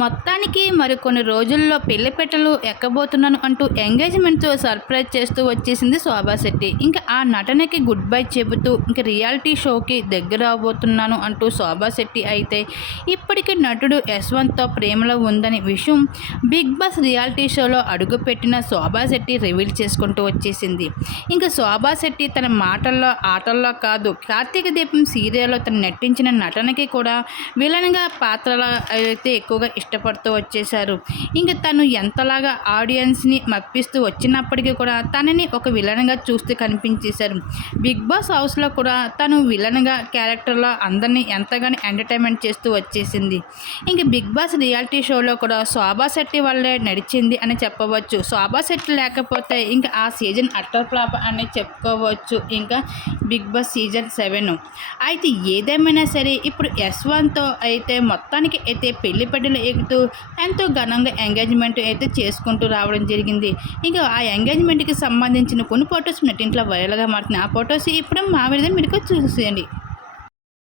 మొత్తానికి మరికొన్ని రోజుల్లో పెళ్ళి పెట్టలు ఎక్కబోతున్నాను అంటూ ఎంగేజ్మెంట్తో సర్ప్రైజ్ చేస్తూ వచ్చేసింది శోభా శెట్టి. ఇంకా ఆ నటనకి గుడ్ బై చెబుతూ ఇంకా రియాలిటీ షోకి దగ్గర అవబోతున్నాను అంటూ శోభా శెట్టి అయితే ఇప్పటికీ నటుడు యశ్వంత్తో ప్రేమలో ఉందని విషయం బిగ్ బాస్ రియాలిటీ షోలో అడుగుపెట్టిన శోభా శెట్టి రివీల్ చేసుకుంటూ వచ్చేసింది. ఇంకా శోభా శెట్టి తన మాటల్లో ఆటల్లో కాదు కార్తీక దీపం సీరియల్లో తను నటించిన నటనకి కూడా విలన్గా పాత్రల అయితే ఎక్కువగా ఇష్టపడుతూ వచ్చేసారు ఇంకా తను ఎంతలాగా ఆడియన్స్ని మప్పిస్తూ వచ్చినప్పటికీ కూడా తనని ఒక విలన్గా చూస్తూ కనిపించేశారు. బిగ్ బాస్ హౌస్లో కూడా తను విలన్గా క్యారెక్టర్లో అందరినీ ఎంతగానో ఎంటర్టైన్మెంట్ చేస్తూ వచ్చేసింది. ఇంక బిగ్ బాస్ రియాలిటీ షోలో కూడా శోభా శెట్టి వల్లే నడిచింది అని చెప్పవచ్చు. శోభా శెట్టి లేకపోతే ఇంకా ఆ సీజన్ అట్టర్ ఫ్లాప్ అని చెప్పుకోవచ్చు. ఇంకా బిగ్ బాస్ సీజన్ సెవెన్. అయితే ఏదేమైనా సరే ఇప్పుడు ఎస్ వన్తో అయితే మొత్తానికి అయితే పెళ్ళి పెట్టిన తిరుగుతూ ఎంతో ఘనంగా ఎంగేజ్మెంట్ అయితే చేసుకుంటూ రావడం జరిగింది. ఇంకా ఆ ఎంగేజ్మెంట్కి సంబంధించిన కొన్ని ఫొటోస్ నెట్టింట్లో వైరల్గా మారుతున్నాయి. ఆ ఫొటోస్ ఇప్పుడు మా విధంగా మీరు చూసేయండి.